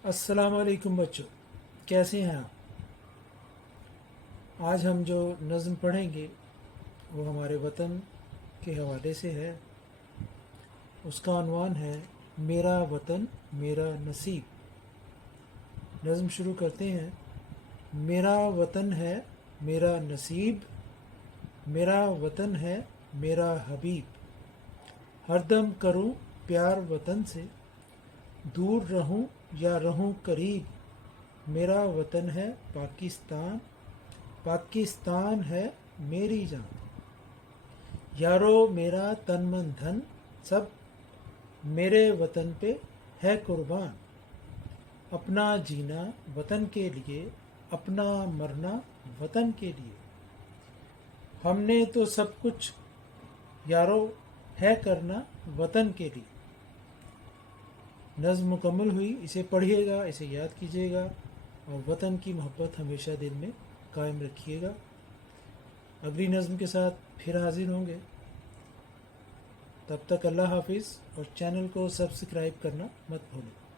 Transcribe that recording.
अस्सलाम वालेकुम बच्चों, कैसे हैं आप। आज हम जो नज़्म पढ़ेंगे वो हमारे वतन के हवाले से है। उसका unवान है मेरा वतन मेरा नसीब। नज़्म शुरू करते हैं। मेरा वतन है मेरा नसीब, मेरा वतन है मेरा हबीब। हरदम करूं प्यार वतन से, दूर रहूं या रहूं करीब। मेरा वतन है पाकिस्तान, पाकिस्तान है मेरी जान। यारो मेरा तन मन धन सब मेरे वतन पे है कुर्बान। अपना जीना वतन के लिए, अपना मरना वतन के लिए। हमने तो सब कुछ यारो है करना वतन के लिए। नज़्म मुकम्मल हुई। इसे पढ़िएगा, इसे याद कीजिएगा और वतन की मोहब्बत हमेशा दिल में कायम रखिएगा। अगली नज़्म के साथ फिर हाजिर होंगे। तब तक अल्लाह हाफिज़ और चैनल को सब्सक्राइब करना मत भूलें।